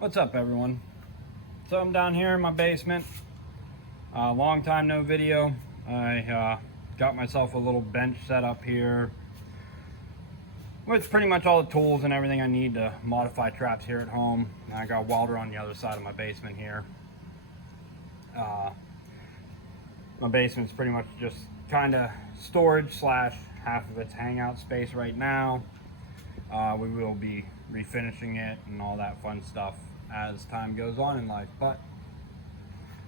What's up, everyone? So I'm down here in my basement. Long time no video. I got myself a little bench set up here with pretty much all the tools and everything I need to modify traps here at home. I got a welder on the other side of my basement here. My basement's pretty much just kind of storage slash half of its hangout space right now. We will be refinishing it and all that fun stuff as time goes on in life, but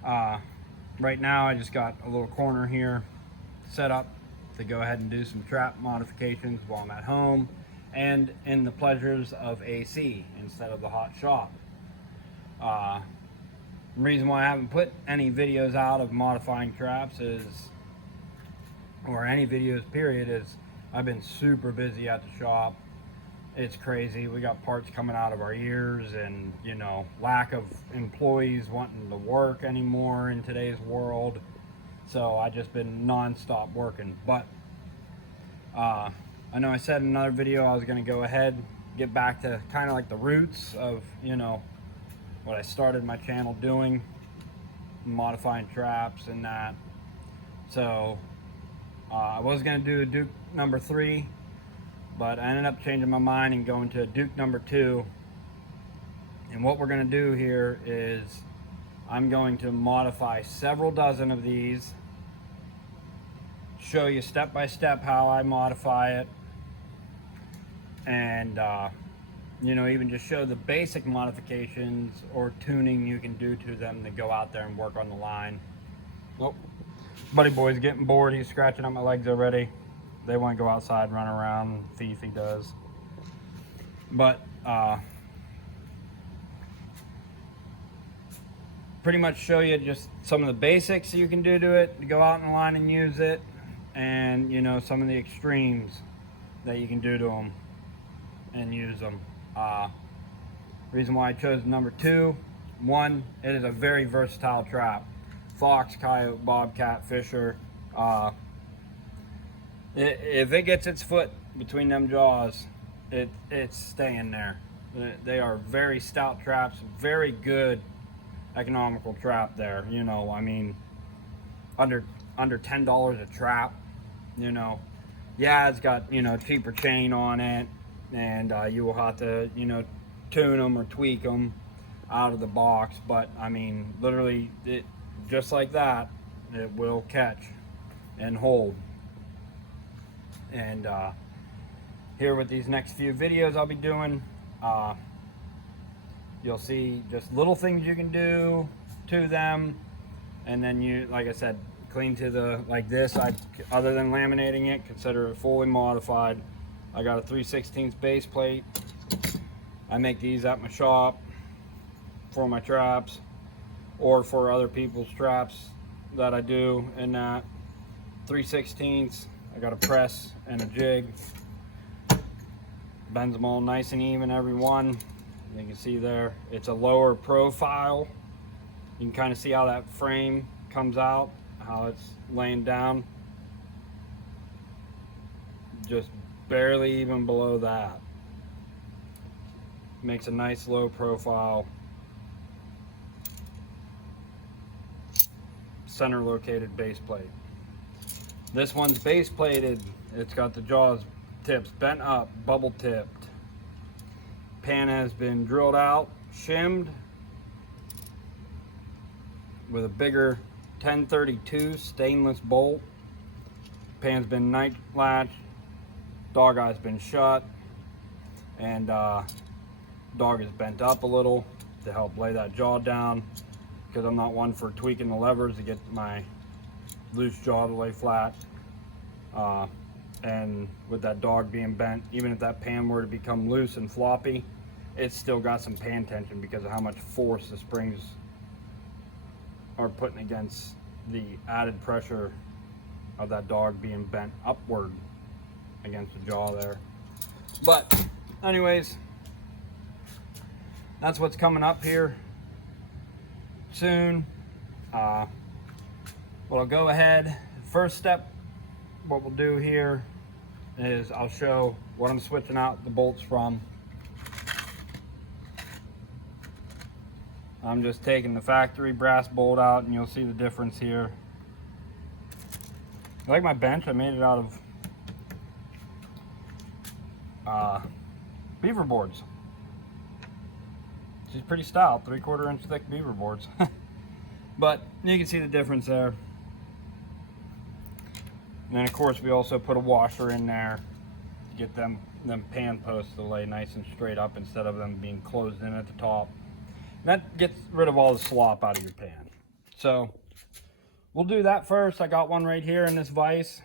right now I just got a little corner here set up to go ahead and do some trap modifications while I'm at home and in the pleasures of AC instead of the hot shop. The reason why I haven't put any videos out of modifying traps or any videos period, is I've been super busy at the shop. It's crazy. We got parts coming out of our ears, and lack of employees wanting to work anymore in today's world. So I just been non-stop working. But I know I said in another video I was going to go ahead, get back to kind of like the roots of what I started my channel doing, modifying traps and that. So I was going to do a Duke number 3, but I ended up changing my mind and going to a Duke number 2. And what we're going to do here is I'm going to modify several dozen of these, show you step by step how I modify it, and even just show the basic modifications or tuning you can do to them to go out there and work on the line. Oh, buddy boy's getting bored. He's scratching up my legs already. They want to go outside and run around. Fifi does. But pretty much show you just some of the basics you can do to it to go out in the line and use it, and some of the extremes that you can do to them and use them. Reason why I chose number 2, one, it is a very versatile trap. Fox, coyote, bobcat, fisher. If it gets its foot between them jaws, it's staying there. They are very stout traps, very good economical trap there. I mean, under $10 a trap. Yeah, it's got cheaper chain on it, and you will have to tune them or tweak them out of the box. But I mean, literally, it just like that, it will catch and hold. And here with these next few videos I'll be doing, you'll see just little things you can do to them, and then you, like I said, clean to the, like this, other than laminating it, consider it fully modified. I got a 3/16 base plate. I make these at my shop for my traps or for other people's traps that I do. And that 3/16, I got a press and a jig, bends them all nice and even, every one. You can see there, it's a lower profile. You can kind of see how that frame comes out, how it's laying down, just barely even below that. Makes a nice low profile, center located base plate. This one's base plated. It's got the jaws tips bent up, bubble tipped. Pan has been drilled out, shimmed with a bigger 1032 stainless bolt. Pan's been night latched, dog eye's been shut, and dog is bent up a little to help lay that jaw down, because I'm not one for tweaking the levers to get my loose jaw to lay flat. And with that dog being bent, even if that pan were to become loose and floppy, it's still got some pan tension because of how much force the springs are putting against the added pressure of that dog being bent upward against the jaw there. But anyways, that's what's coming up here soon. Well, I'll go ahead. First step, what we'll do here is I'll show what I'm switching out the bolts from. I'm just taking the factory brass bolt out, and you'll see the difference here. I like my bench. I made it out of beaver boards. She's pretty stout, 3/4 inch thick beaver boards. But you can see the difference there. And then of course we also put a washer in there to get them pan posts to lay nice and straight up instead of them being closed in at the top. And that gets rid of all the slop out of your pan. So we'll do that first. I got one right here in this vise.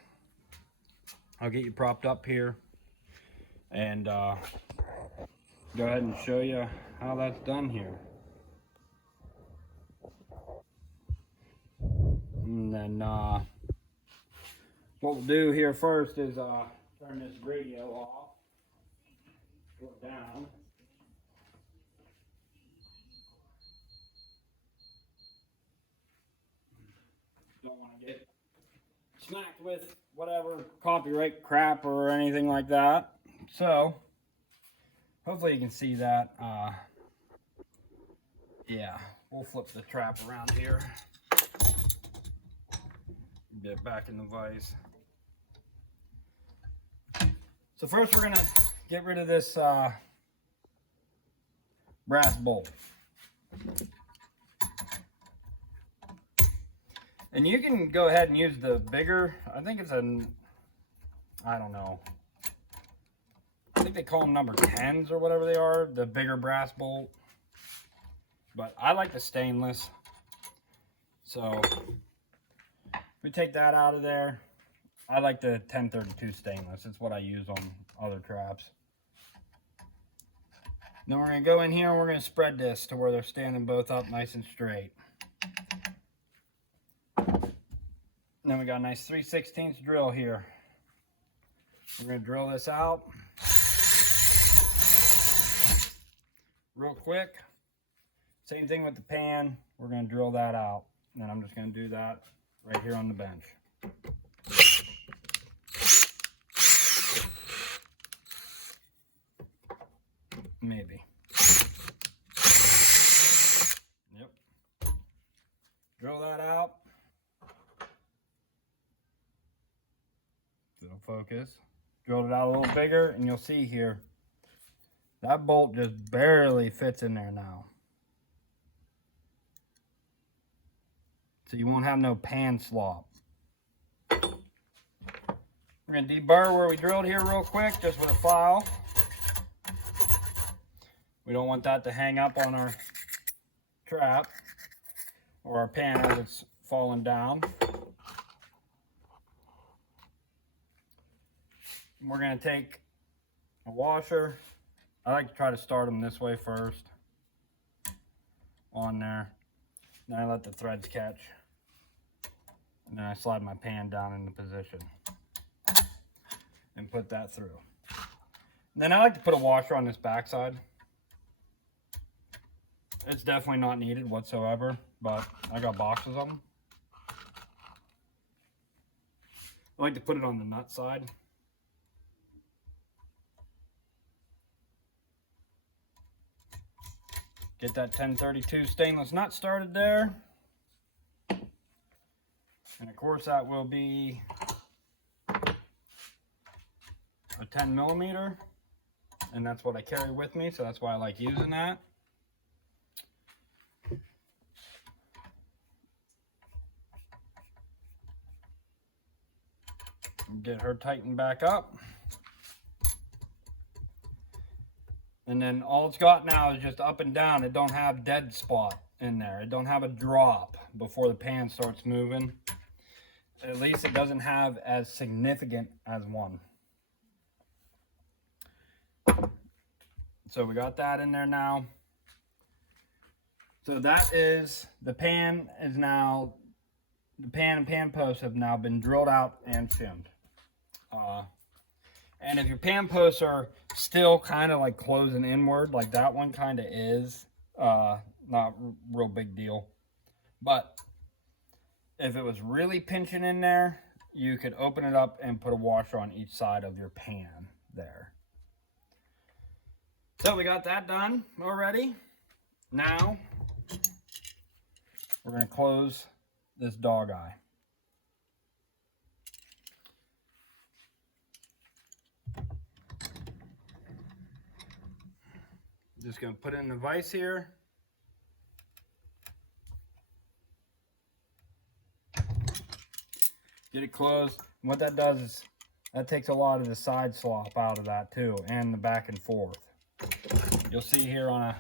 I'll get you propped up here and go ahead and show you how that's done here. And then what we'll do here first is turn this radio off, go down. Don't want to get smacked with whatever copyright crap or anything like that. So hopefully you can see that. Yeah, we'll flip the trap around here. Get it back in the vise. So first we're gonna get rid of this brass bolt. And you can go ahead and use the bigger, I think it's I don't know. I think they call them number 10s or whatever they are, the bigger brass bolt. But I like the stainless. So we take that out of there. I like the 1032 stainless. It's what I use on other traps. Then we're going to go in here and we're going to spread this to where they're standing both up nice and straight. Then we got a nice 3/16 drill here. We're going to drill this out real quick. Same thing with the pan. We're going to drill that out. And then I'm just going to do that right here on the bench. Maybe. Yep. Drill that out. It'll focus. Drilled it out a little bigger, and you'll see here, that bolt just barely fits in there now. So you won't have no pan slop. We're going to deburr where we drilled here real quick, just with a file. We don't want that to hang up on our trap or our pan as it's falling down. We're going to take a washer. I like to try to start them this way first. On there. Then I let the threads catch. And then I slide my pan down into position. And put that through. And then I like to put a washer on this backside. It's definitely not needed whatsoever, but I got boxes of them. I like to put it on the nut side. Get that 1032 stainless nut started there. And of course that will be a 10 millimeter. And that's what I carry with me, so that's why I like using that. Get her tightened back up. And then all it's got now is just up and down. It don't have dead spot in there. It don't have a drop before the pan starts moving. At least it doesn't have as significant as one. So we got that in there now. So that is, the pan is now, the pan and pan posts have now been drilled out and shimmed. And if your pan posts are still kind of like closing inward, like that one kind of is, not real big deal. But if it was really pinching in there, you could open it up and put a washer on each side of your pan there. So we got that done already. Now we're going to close this dog eye. Just going to put in the vise here. Get it closed. And what that does is that takes a lot of the side slop out of that too, and the back and forth. You'll see here on a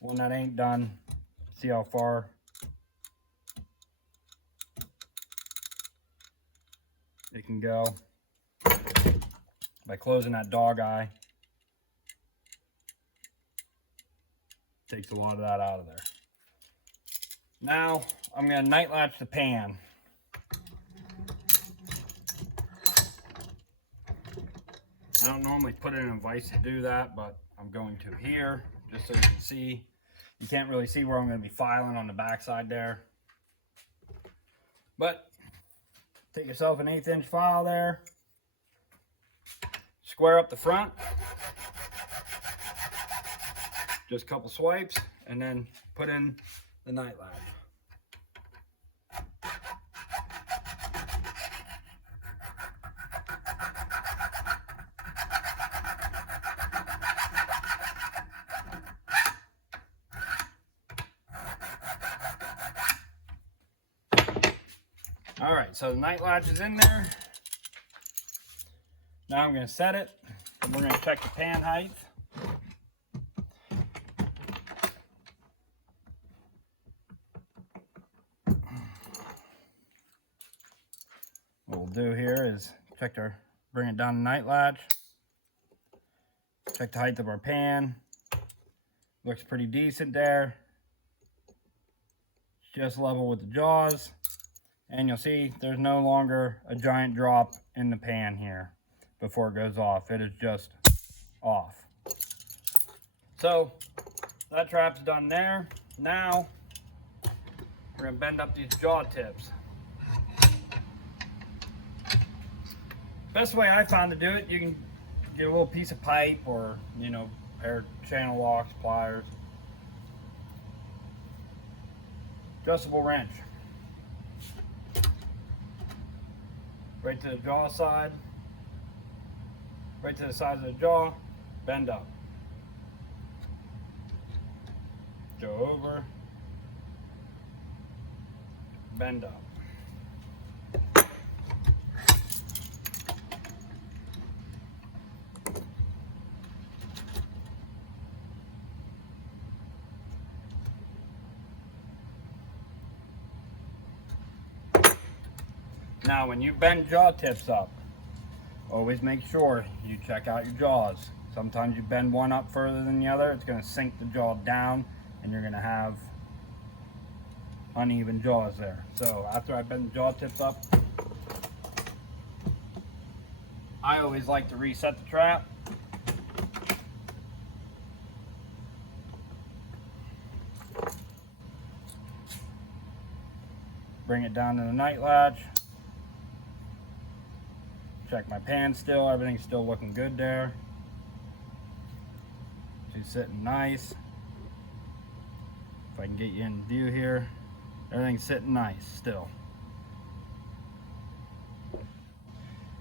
one that ain't done, see how far it can go by closing that dog eye. Takes a lot of that out of there. Now I'm going to night latch the pan. I don't normally put it in a vise to do that, but I'm going to here just so you can see. You can't really see where I'm going to be filing on the back side there. But take yourself an 1/8 inch file there. Square up the front. Just a couple swipes, and then put in the night latch. All right, so the night latch is in there. Now I'm going to set it, and we're going to check the pan height. What we'll do here is bring it down the night latch, check the height of our pan. Looks pretty decent there. It's just level with the jaws. And you'll see there's no longer a giant drop in the pan here before it goes off. It is just off. So that trap's done there. Now we're going to bend up these jaw tips. Best way I found to do it, you can get a little piece of pipe or, you know, pair of channel locks, pliers. Adjustable wrench. Right to the jaw side, right to the sides of the jaw, bend up. Go over, bend up. Now when you bend jaw tips up, always make sure you check out your jaws. Sometimes you bend one up further than the other, it's going to sink the jaw down and you're going to have uneven jaws there. So after I bend the jaw tips up, I always like to reset the trap. Bring it down to the night latch. Check my pan still, everything's still looking good there. She's sitting nice. If I can get you in view here, everything's sitting nice still.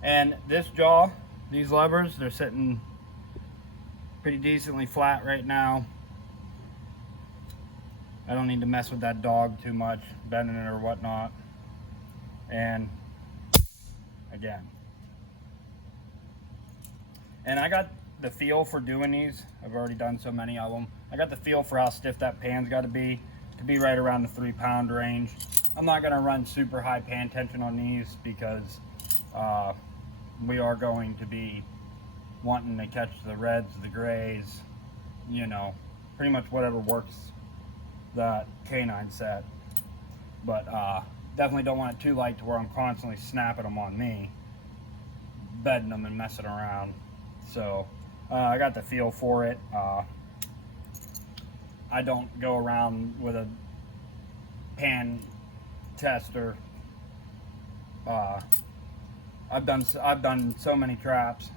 And this jaw, these levers, they're sitting pretty decently flat right now. I don't need to mess with that dog too much, bending it or whatnot. And again. And I got the feel for doing these. I've already done so many of them. I got the feel for how stiff that pan's got to be right around the 3-pound range. I'm not going to run super high pan tension on these because we are going to be wanting to catch the reds, the grays, you know, pretty much whatever works that canine set. But definitely don't want it too light to where I'm constantly snapping them on me, bedding them and messing around. So I got the feel for it. I don't go around with a pan tester. I've done so many traps,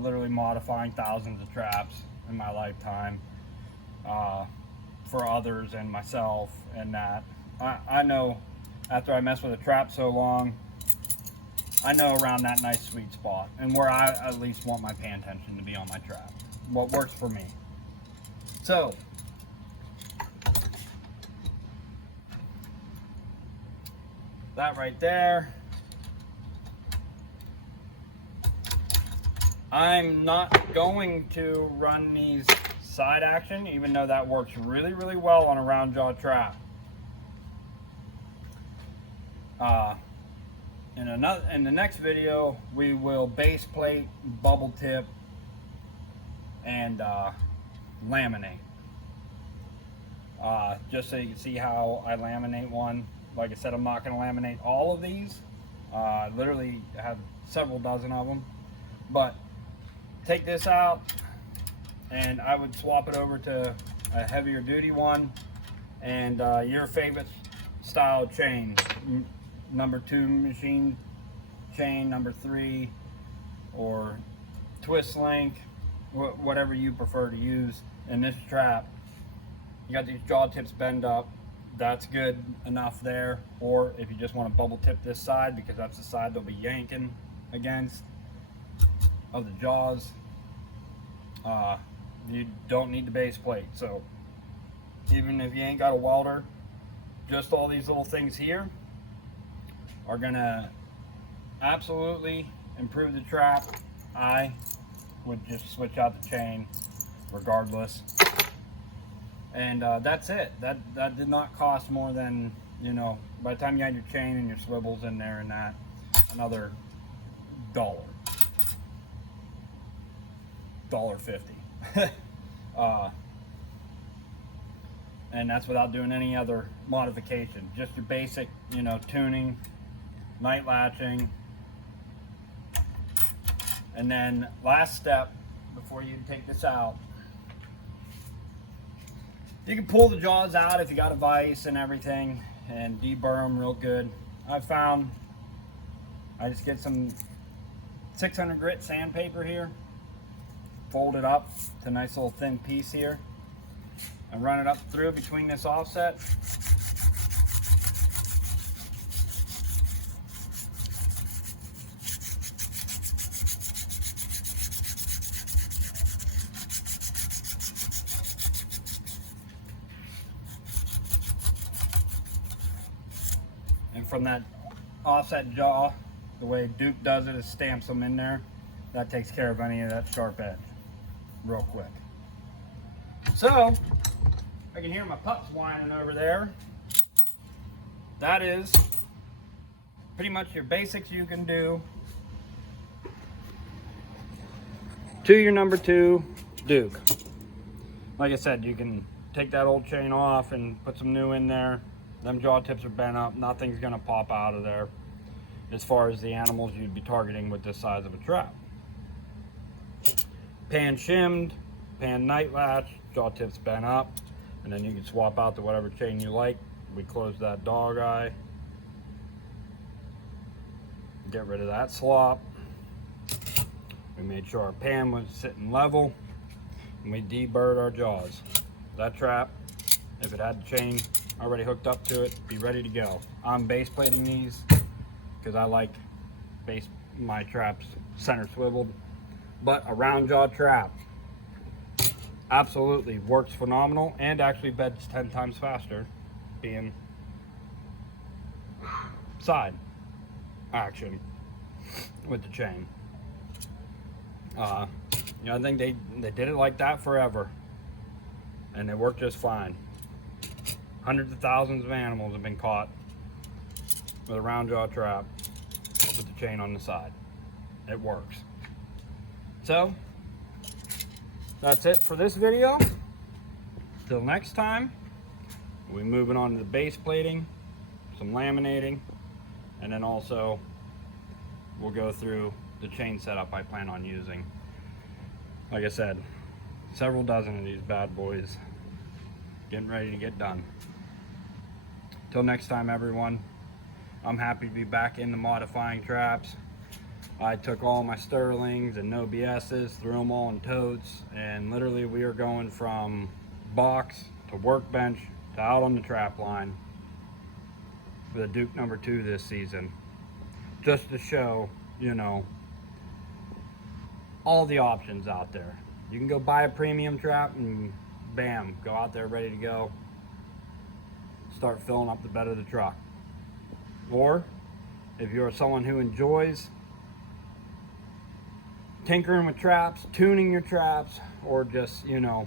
literally modifying thousands of traps in my lifetime. for others and myself, and that I know after I mess with a trap so long, I know around that nice sweet spot and where I at least want my pan tension to be on my trap. What works for me. So that right there. I'm not going to run these side action, even though that works really, really well on a round jaw trap. In the next video, we will base plate, bubble tip, and laminate. Just so you can see how I laminate one. Like I said, I'm not going to laminate all of these. I literally have several dozen of them. But take this out, and I would swap it over to a heavier duty one, and your favorite style chain, number 2 machine chain, number 3, or twist link, whatever you prefer to use in this trap. You got these jaw tips bend up, that's good enough there. Or if you just want to bubble tip this side, because that's the side they'll be yanking against of the jaws, you don't need the base plate. So even if you ain't got a welder, just all these little things here are gonna absolutely improve the trap. I would just switch out the chain regardless, and that's it. That did not cost more than, you know, by the time you had your chain and your swivels in there and that, another $1.50. And that's without doing any other modification. Just your basic, you know, tuning, night latching. And then last step before you take this out, you can pull the jaws out if you got a vise and everything and deburr them real good. I found I just get some 600 grit sandpaper here, fold it up to a nice little thin piece here, and run it up through between this offset. And from that offset jaw, the way Duke does it is stamps them in there. That takes care of any of that sharp edge real quick. So I can hear my pups whining over there. That is pretty much your basics you can do to your number 2 Duke. Like I said, you can take that old chain off and put some new in there. Them jaw tips are bent up, nothing's gonna pop out of there as far as the animals you'd be targeting with this size of a trap. Pan shimmed, pan night latch, jaw tips bent up, and then you can swap out to whatever chain you like. We closed that dog eye, get rid of that slop. We made sure our pan was sitting level, and we deburred our jaws. That trap, if it had the chain already hooked up to it, be ready to go. I'm base plating these because I like my traps center swiveled, but a round jaw trap absolutely works phenomenal and actually beds 10 times faster being side action with the chain. You know, I think they did it like that forever, and it worked just fine. Hundreds of thousands of animals have been caught with a round jaw trap with the chain on the side. It works. So that's it for this video. Till next time, we're moving on to the base plating, some laminating, and then also we'll go through the chain setup I plan on using. Like I said, several dozen of these bad boys getting ready to get done. Till next time, everyone, I'm happy to be back into modifying traps. I took all my Sterlings and no BS's, threw them all in totes, and literally we are going from box to workbench to out on the trap line for the Duke number 2 this season, just to show, you know, all the options out there. You can go buy a premium trap and bam, go out there ready to go, start filling up the bed of the truck. Or if you're someone who enjoys tinkering with traps, tuning your traps, or just, you know,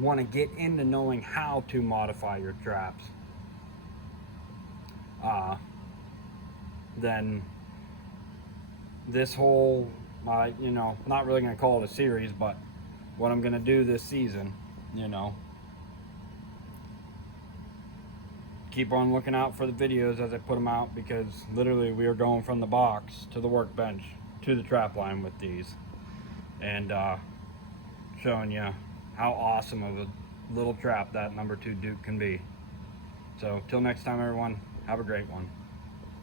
want to get into knowing how to modify your traps, then this whole, you know, not really going to call it a series, but what I'm going to do this season, you know, keep on looking out for the videos as I put them out, because literally we are going from the box to the workbench to the trap line with these, and showing you how awesome of a little trap that number 2 Duke can be. So till next time, everyone, have a great one.